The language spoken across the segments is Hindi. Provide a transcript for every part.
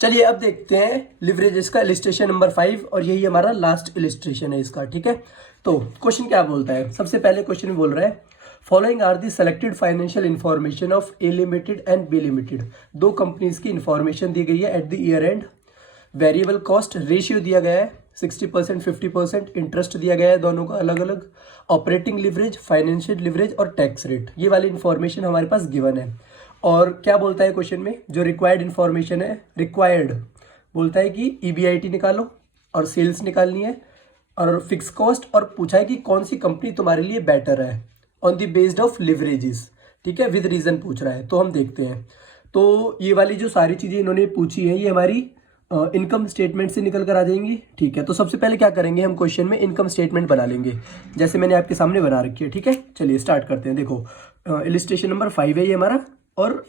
चलिए अब देखते हैं लिवरेजेस का इलिस्ट्रेशन नंबर 5 और यही हमारा लास्ट इलिस्ट्रेशन है इसका। ठीक है, तो क्वेश्चन क्या बोलता है, सबसे पहले क्वेश्चन में बोल रहा है following are the selected financial information of A limited and B limited. दो कंपनीज की इंफॉर्मेशन दी गई है at the year end. Variable cost ratio दिया गया है 60%, 50%। इंटरेस्ट दिया गया है दोनों का अलग अलग। ऑपरेटिंग लिवरेज, फाइनेंशियल लिवरेज और टैक्स रेट, ये वाली इंफॉर्मेशन हमारे पास गिवन है। और क्या बोलता है क्वेश्चन में, जो रिक्वायर्ड इन्फॉर्मेशन है, रिक्वायर्ड बोलता है कि ईबीआईटी निकालो और सेल्स निकालनी है और फिक्स कॉस्ट, और पूछा है कि कौन सी कंपनी तुम्हारे लिए बेटर है on the based of leverages. ठीक है, विद रीजन पूछ रहा है, तो हम देखते हैं। तो ये वाली जो सारी चीजें इन्होंने पूछी है ये हमारी इनकम स्टेटमेंट से निकल कर आ जाएंगी। ठीक है, तो सबसे पहले क्या करेंगे, हम क्वेश्चन में इनकम स्टेटमेंट बना लेंगे जैसे मैंने आपके सामने बना रखी है। ठीक है, चलिए स्टार्ट करते हैं। देखो इलिस्ट्रेशन नंबर 5 है ये हमारा, और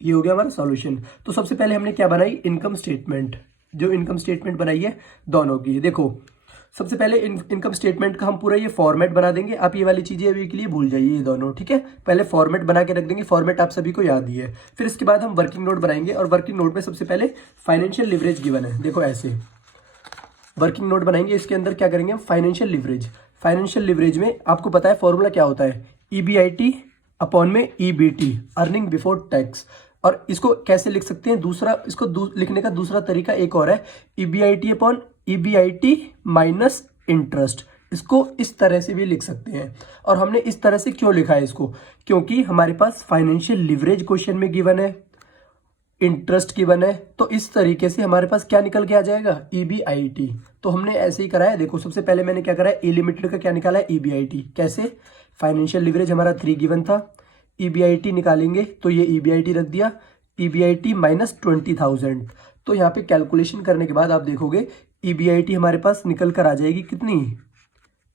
ये हो गया हमारा सॉल्यूशन। तो सबसे पहले हमने क्या बनाई, इनकम स्टेटमेंट। जो इनकम स्टेटमेंट बनाई है दोनों की, देखो सबसे पहले इनकम स्टेटमेंट का हम पूरा ये फॉर्मेट बना देंगे। आप ये वाली चीजें अभी के लिए भूल जाइए ये दोनों। ठीक है, पहले फॉर्मेट बना के रख देंगे, फॉर्मेट आप सभी को याद ही है। फिर इसके बाद हम वर्किंग नोट बनाएंगे, और वर्किंग नोट में सबसे पहले फाइनेंशियल लिवरेज गिवन है। देखो ऐसे वर्किंग नोट बनाएंगे, इसके अंदर क्या करेंगे हम, फाइनेंशियल लिवरेज। फाइनेंशियल लिवरेज में आपको पता है फॉर्मूला क्या होता है, ईबीआईटी अपॉन में ईबीटी, अर्निंग बिफोर टैक्स। और इसको कैसे लिख सकते हैं, दूसरा इसको लिखने का दूसरा तरीका एक और है, EBIT upon EBIT minus interest. इसको इस तरह से भी लिख सकते हैं। और हमने इस तरह से क्यों लिखा है इसको, क्योंकि हमारे पास फाइनेंशियल लिवरेज क्वेश्चन में गिवन है, इंटरेस्ट गिवन है, तो इस तरीके से हमारे पास क्या निकल के आ जाएगा, ईबीआईटी। तो हमने ऐसे ही करा है। देखो सबसे पहले मैंने क्या करा है, ए लिमिटेड का क्या निकाला है, ईबीआईटी। कैसे, फाइनेंशियल लिवरेज हमारा 3 गिवन था, ईबीआईटी निकालेंगे तो ये ईबीआईटी रख दिया, ईबीआईटी माइनस 20,000। तो यहाँ पे कैलकुलेशन करने के बाद आप देखोगे ईबीआईटी हमारे पास निकल कर आ जाएगी कितनी,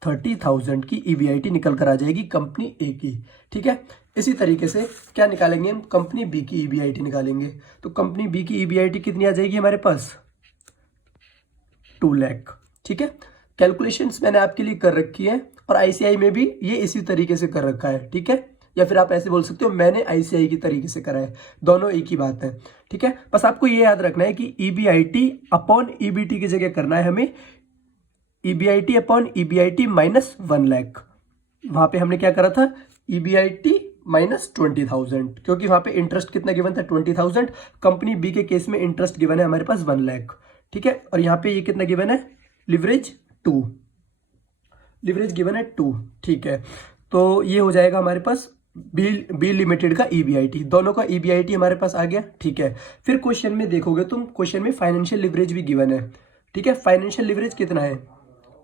30,000 की ईबीआईटी निकल कर आ जाएगी कंपनी ए की। ठीक है, इसी तरीके से क्या निकालेंगे हम, कंपनी बी की ईबीआईटी निकालेंगे। तो कंपनी बी की ईबीआईटी कितनी आ जाएगी हमारे पास, 2 लाख। ठीक है, कैलकुलेशंस मैंने आपके लिए कर रखी है, और आईसीआई में भी ये इसी तरीके से कर रखा है। ठीक है, या फिर आप ऐसे बोल सकते हो मैंने आईसीआई की तरीके से करा है, दोनों एक ही बात है। ठीक है, बस आपको ये याद रखना है कि ईबीआईटी अपॉन ईबीटी की जगह करना है हमें EBIT upon EBIT minus 1 lakh. वहां पे हमने क्या करा था, ईबीआईटी माइनस 20,000, क्योंकि वहां पे इंटरेस्ट कितना गिवन था, 20,000। कंपनी बी के केस में इंटरेस्ट गिवन है हमारे पास 1 लाख। ठीक है, और यहाँ पे ये कितना गिवन है, लिवरेज 2, लिवरेज गिवन है 2। ठीक है, तो ये हो जाएगा हमारे पास बी लिमिटेड का ईबीआईटी, दोनों का ईबीआईटी हमारे पास आ गया। ठीक है, फिर क्वेश्चन में देखोगे तुम, क्वेश्चन में फाइनेंशियल लिवरेज भी गिवन है। ठीक है, फाइनेंशियल लिवरेज कितना है,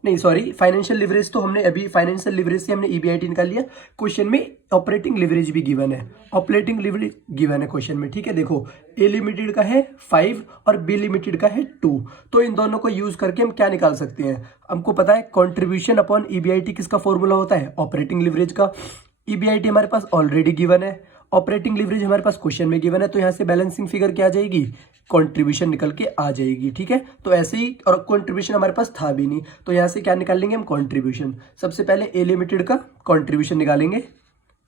नहीं सॉरी, फाइनेंशियल लिवरेज तो हमने अभी फाइनेंशियल लिवरेज से हमने ईबीआईटी निकाल लिया। क्वेश्चन में ऑपरेटिंग लिवरेज भी गिवन है, ऑपरेटिंग लिवरेज गिवन है क्वेश्चन में। ठीक है, देखो ए लिमिटेड का है 5 और बी लिमिटेड का है 2। तो इन दोनों को यूज करके हम क्या निकाल सकते हैं, हमको पता है कॉन्ट्रीब्यूशन अपॉन ईबीआईटी किसका फॉर्मूला होता है, ऑपरेटिंग लिवरेज का। ईबीआईटी हमारे पास ऑलरेडी गिवन है, ऑपरेटिंग लिवरेज हमारे पास क्वेश्चन में गिवन है, तो यहाँ से बैलेंसिंग फिगर क्या आ जाएगी, कंट्रीब्यूशन निकल के आ जाएगी। ठीक है, तो ऐसे ही, और कंट्रीब्यूशन हमारे पास था भी नहीं, तो यहाँ से क्या निकाल लेंगे हम, कंट्रीब्यूशन। सबसे पहले ए लिमिटेड का कंट्रीब्यूशन निकालेंगे,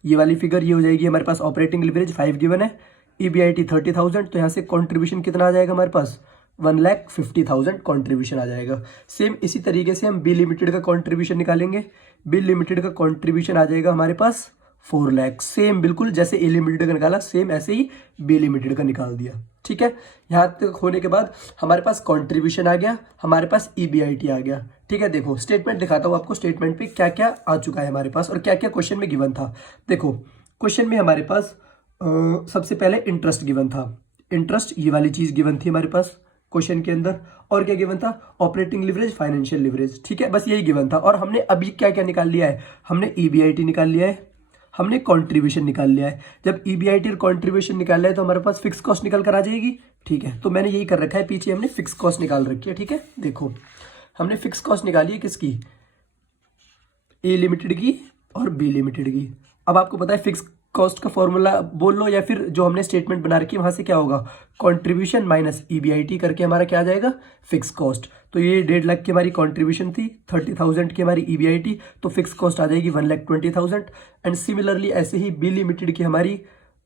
ये वाली फिगर ये हो जाएगी हमारे पास, ऑपरेटिंग लिवरेज 5 गिवन है, ईबीआईटी 30,000, तो यहाँ से कंट्रीब्यूशन कितना आ जाएगा हमारे पास, 1,50,000 कंट्रीब्यूशन आ जाएगा। सेम इसी तरीके से हम बी लिमिटेड का कंट्रीब्यूशन निकालेंगे, बी लिमिटेड का कंट्रीब्यूशन आ जाएगा हमारे पास 4 लाख। सेम बिल्कुल जैसे ए लिमिटेड का निकाला, सेम ऐसे ही बी लिमिटेड का निकाल दिया। ठीक है, यहाँ तक होने के बाद हमारे पास कंट्रीब्यूशन आ गया, हमारे पास ईबीआईटी आ गया। ठीक है, देखो स्टेटमेंट दिखाता हूँ आपको, स्टेटमेंट पे क्या क्या आ चुका है हमारे पास और क्या क्या क्वेश्चन में गिवन था। देखो क्वेश्चन में हमारे पास सबसे पहले इंटरेस्ट गिवन था, इंटरेस्ट ये वाली चीज गिवन थी हमारे पास क्वेश्चन के अंदर। और क्या गिवन था, ऑपरेटिंग लिवरेज, फाइनेंशियल लिवरेज। ठीक है, बस यही गिवन था। और हमने अभी क्या क्या निकाल लिया है, हमने ईबीआईटी निकाल लिया है, हमने कंट्रीब्यूशन निकाल लिया है। जब ईबीआईटी और कंट्रीब्यूशन निकाल लिया है तो हमारे पास फिक्स कॉस्ट निकल कर आ जाएगी। ठीक है, तो मैंने यही कर रखा है, पीछे हमने फिक्स कॉस्ट निकाल रखी है। ठीक है, देखो हमने फिक्स कॉस्ट निकाली है किसकी, ए लिमिटेड की और बी लिमिटेड की। अब आपको पता है फिक्स कॉस्ट का फॉर्मूला बोल लो, या फिर जो हमने स्टेटमेंट बना रखी है वहां से क्या होगा, कंट्रीब्यूशन माइनस ईबीआईटी करके हमारा क्या आ जाएगा, फिक्स कॉस्ट। तो ये 1.5 लाख की हमारी कॉन्ट्रीब्यूशन थी, 30,000 की हमारी EBIT, तो फिक्स कॉस्ट आ जाएगी 1,20,000। एंड सिमिलरली ऐसे ही बी लिमिटेड की हमारी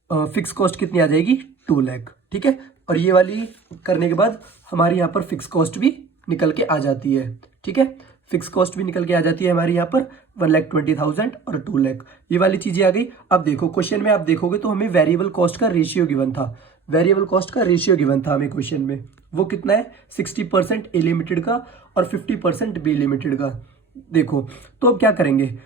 फिक्स कॉस्ट कितनी आ जाएगी 2 लाख। ठीक है, और ये वाली करने के बाद हमारी यहाँ पर फिक्स कॉस्ट भी निकल के आ जाती है। ठीक है, फिक्स कॉस्ट भी निकल के आ जाती है हमारी यहाँ पर 1,20,000 और 2 लाख, ये वाली चीजें आ गई। अब देखो क्वेश्चन में आप देखोगे तो हमें वेरिएबल कॉस्ट का रेशियो गिवन था, वेरिएबल कॉस्ट का रेशियो गिवन था हमें क्वेश्चन में, वो कितना है 60% ए लिमिटेड का और 50% बी लिमिटेड का। देखो तो अब क्या करेंगे,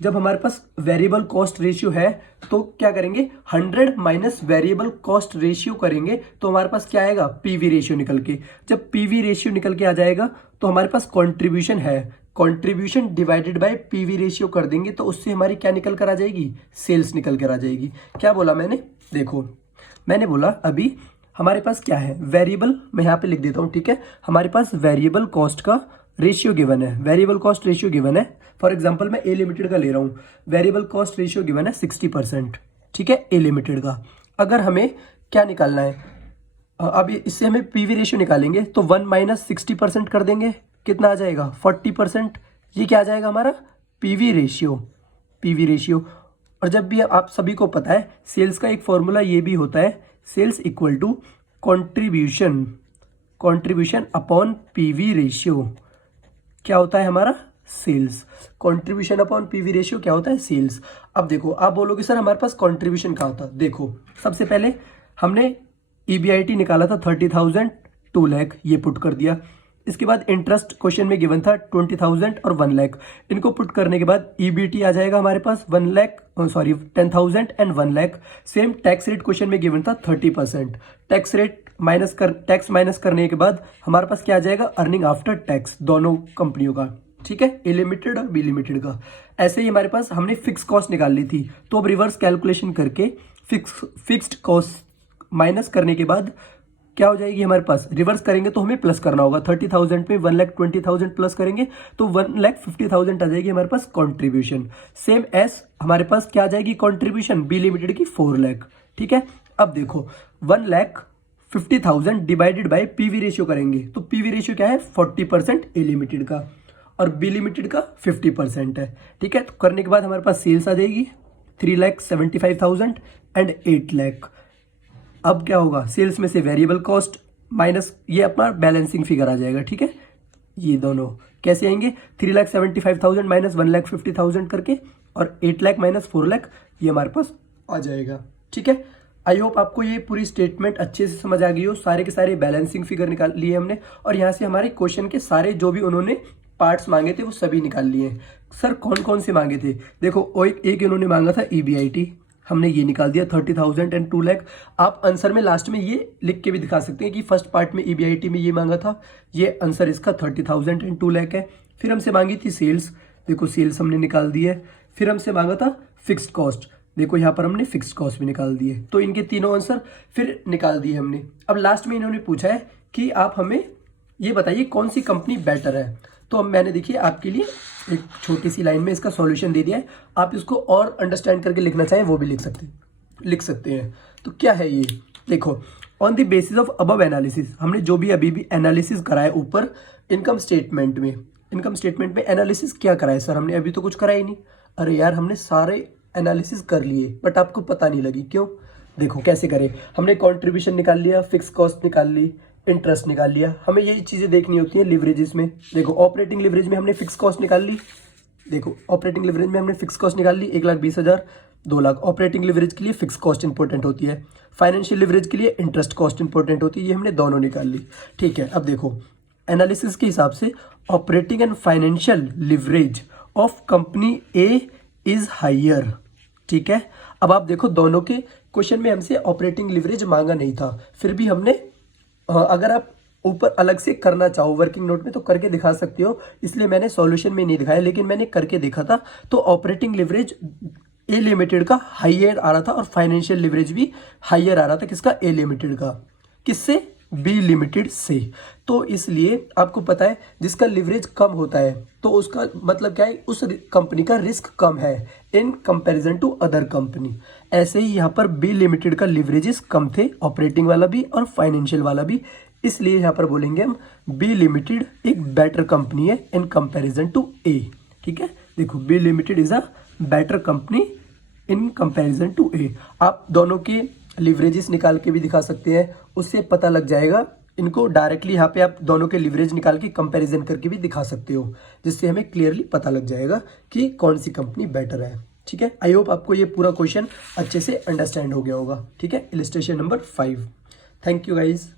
जब हमारे पास वेरिएबल कॉस्ट रेशियो है तो क्या करेंगे 100 माइनस वेरिएबल कॉस्ट रेशियो करेंगे तो हमारे पास क्या आएगा पीवी रेशियो निकल के। जब पीवी रेशियो निकल के आ जाएगा तो हमारे पास कंट्रीब्यूशन है, contribution divided by PV ratio कर देंगे तो उससे हमारी क्या निकल कर आ जाएगी सेल्स निकल कर आ जाएगी। क्या बोला मैंने, देखो मैंने बोला अभी हमारे पास क्या है वेरिएबल, मैं यहाँ पे लिख देता हूँ। ठीक है, हमारे पास वेरिएबल कॉस्ट का रेशियो गिवन है, वेरिएबल कॉस्ट रेशियो गिवन है। फॉर एग्जांपल मैं ए लिमिटेड का ले रहा हूँ, वेरिएबल कॉस्ट रेशियो गिवन है 60%। ठीक है, ए लिमिटेड का। अगर हमें क्या निकालना है, अब इससे हमें पीवी रेशियो निकालेंगे तो 1 माइनस 60% कर देंगे, कितना आ जाएगा 40%। ये क्या आ जाएगा हमारा पीवी रेशियो, पीवी रेशियो। और जब भी आप सभी को पता है सेल्स का एक फॉर्मूला ये भी होता है, sales equal to contribution, contribution upon PV ratio क्या होता है हमारा sales, contribution upon PV ratio क्या होता है सेल्स। अब देखो आप बोलोगे सर हमारे पास कंट्रीब्यूशन क्या होता है, देखो सबसे पहले हमने EBIT निकाला था 30,000 2 लाख, ये पुट कर दिया। इसके बाद इंटरेस्ट क्वेश्चन में गिवन था 20,000 और 1 लाख, इनको पुट करने के बाद EBT आ जाएगा हमारे पास 1 lakh, sorry 10,000 and 1 lakh. Same tax rate question में गिवन था 30%, टैक्स रेट टैक्स माइनस करने के बाद हमारे पास क्या आ जाएगा अर्निंग आफ्टर टैक्स दोनों कंपनियों का। ठीक है, ए लिमिटेड और बी लिमिटेड का। ऐसे ही हमारे पास हमने फिक्स कॉस्ट निकाल ली थी, तो अब रिवर्स कैलकुलेशन करके फिक्स्ड कॉस्ट माइनस करने के बाद क्या हो जाएगी हमारे पास, रिवर्स करेंगे तो हमें प्लस करना होगा। 30,000 में 1,20,000 प्लस करेंगे तो 1,50,000 आ जाएगी हमारे पास कंट्रीब्यूशन। सेम एस हमारे पास क्या आ जाएगी कंट्रीब्यूशन बी लिमिटेड की 4 लाख। ठीक है, अब देखो 1,50,000 डिवाइडेड बाय पीवी रेशियो करेंगे तो पीवी रेशियो क्या है 40% ए लिमिटेड का और बी लिमिटेड का 50% है। ठीक है, तो करने के बाद हमारे पास सेल्स आ जाएगी 3,75,000 एंड 8 लाख। अब क्या होगा सेल्स में से वेरिएबल कॉस्ट माइनस ये अपना बैलेंसिंग फिगर आ जाएगा। ठीक है, ये दोनों कैसे आएंगे 3,75,000 माइनस 1,50,000 करके और 8 लाख माइनस 4 लाख ये हमारे पास आ जाएगा। ठीक है, आई होप आपको ये पूरी स्टेटमेंट अच्छे से समझ आ गई हो। सारे के सारे बैलेंसिंग फिगर निकाल लिए हमने और यहाँ से हमारे क्वेश्चन के सारे जो भी उन्होंने पार्ट्स मांगे थे वो सभी निकाल लिए। सर कौन कौन से मांगे थे, देखो एक इन्होंने मांगा था EBIT, हमने ये निकाल दिया 30,000 एंड 2 लाख। आप आंसर में लास्ट में ये लिख के भी दिखा सकते हैं कि फर्स्ट पार्ट में EBIT में ये मांगा था, ये आंसर इसका 30,000 एंड 2 लाख है। फिर हमसे मांगी थी सेल्स, देखो सेल्स हमने निकाल दी है। फिर हमसे मांगा था फिक्स्ड कॉस्ट, देखो यहाँ पर हमने फिक्स्ड कॉस्ट भी निकाल दिए। तो इनके तीनों आंसर फिर निकाल दिए हमने। अब लास्ट में इन्होंने पूछा है कि आप हमें ये बताइए कौन सी कंपनी बेटर है। तो अब मैंने देखिए आपके लिए एक छोटी सी लाइन में इसका सॉल्यूशन दे दिया है, आप इसको और अंडरस्टैंड करके लिखना चाहें वो भी लिख सकते हैं। तो क्या है ये, देखो on the basis of above analysis, हमने जो भी अभी भी एनालिसिस करा है ऊपर इनकम स्टेटमेंट में एनालिसिस क्या करा है सर, हमने अभी तो कुछ करा ही नहीं। अरे यार हमने सारे एनालिसिस कर लिए बट आपको पता नहीं लगी, क्यों, देखो कैसे करें। हमने कंट्रीब्यूशन निकाल लिया, फिक्स कॉस्ट निकाल ली, इंटरेस्ट निकाल लिया। हमें यही चीज़ें देखनी होती है लिवरेजेस में। देखो ऑपरेटिंग लिवरेज में हमने फिक्स कॉस्ट निकाल ली, देखो ऑपरेटिंग लिवरेज में हमने फिक्स कॉस्ट निकाल ली 1,20,000 2 लाख। ऑपरेटिंग लिवरेज के लिए फिक्स कॉस्ट इंपॉर्टेंट होती है, फाइनेंशियल लिवरेज के लिए इंटरेस्ट कॉस्ट इंपॉर्टेंट होती है, ये हमने दोनों निकाल ली। ठीक है, अब देखो एनालिसिस के हिसाब से operating and financial leverage of company A is higher. ठीक है, अब आप देखो दोनों के क्वेश्चन में हमसे ऑपरेटिंग लिवरेज मांगा नहीं था, फिर भी हमने अगर आप ऊपर अलग से करना चाहो वर्किंग नोट में तो करके दिखा सकते हो, इसलिए मैंने सॉल्यूशन में नहीं दिखाया, लेकिन मैंने करके देखा था। तो ऑपरेटिंग लिवरेज ए लिमिटेड का हायर आ रहा था और फाइनेंशियल लिवरेज भी हायर आ रहा था, किसका, ए लिमिटेड का, किससे, बी लिमिटेड से। तो इसलिए आपको पता है जिसका लिवरेज कम होता है तो उसका मतलब क्या है, उस कंपनी का रिस्क कम है in comparison to other company. ऐसे ही यहाँ पर बी लिमिटेड का लिवरेजेस कम थे, ऑपरेटिंग वाला भी और फाइनेंशियल वाला भी, इसलिए यहाँ पर बोलेंगे हम बी लिमिटेड एक बेटर कंपनी है इन कंपैरिजन टू ए। ठीक है, देखो B limited is a better company in comparison to A. आप दोनों के लिवरेजेस निकाल के भी दिखा सकते हैं, उससे पता लग जाएगा। इनको डायरेक्टली यहाँ पे आप दोनों के लिवरेज निकाल के कंपैरिजन करके भी दिखा सकते हो, जिससे हमें क्लियरली पता लग जाएगा कि कौन सी कंपनी बेटर है। ठीक है, आई होप आपको ये पूरा क्वेश्चन अच्छे से अंडरस्टैंड हो गया होगा। ठीक है, illustration number 5। Thank you guys.